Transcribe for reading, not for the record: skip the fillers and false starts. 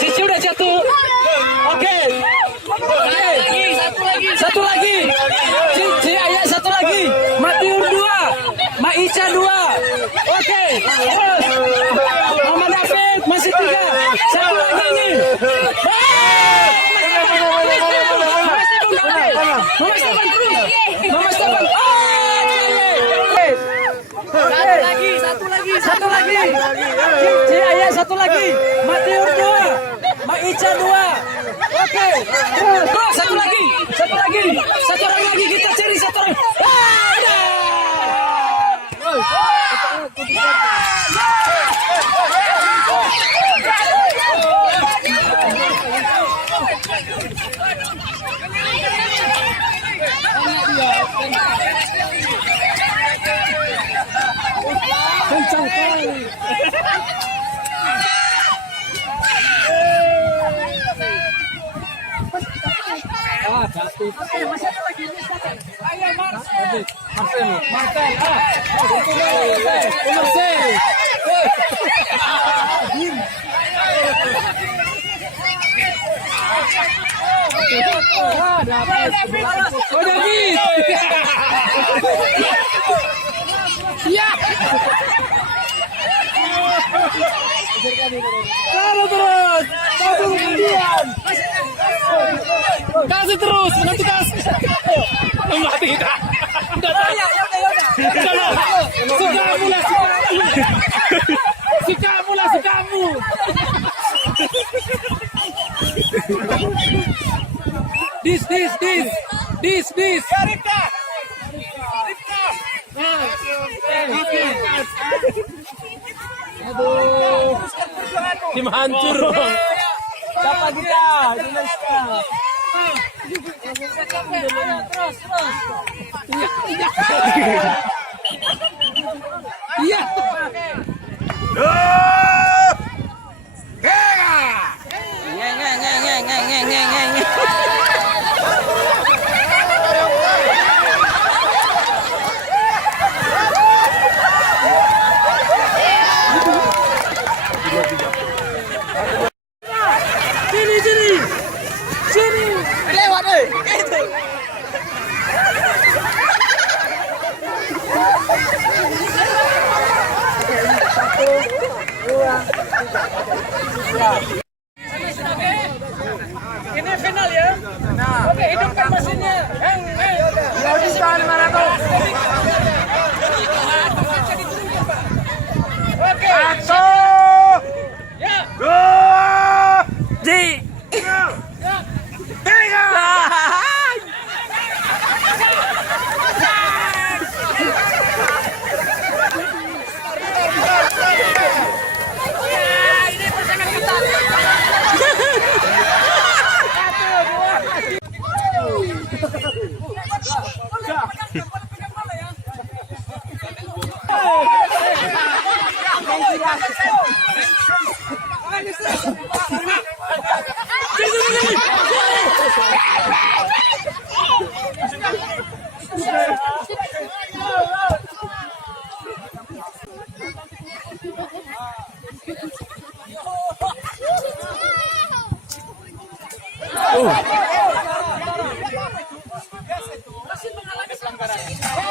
Cici udah jatuh. Oke. Satu lagi. Cici ayah satu lagi. Matiur 2. Maica 2. Oke. Terus. Mama David masih 3. Satu lagi nih. Mama Stefan terus. Mama Stefan. Satu lagi. Cici ayah satu lagi. Matiur 2. Maica 2. Oke. Terus satu lagi. Satu orang lagi kita cari satu orang. Kencang kali. Jatuh. Masih ada lagi. Ayo Marcel. Marcel. Ya. Terus. Kasih terus, nanti kasih. Enggak, tidak. Si kamu. Dis. Rika. Aduh. Tim hancur. Siapa kita? Indonesia. Terus. Iya. Sini. Lewat itu. Ini final ya. Oke, hidupkan mesinnya. Hidupkan mana tuh? Oke. 1. Ya. 2. Tiga. Ini persaingan ketat. Masih mengalami pelanggaran.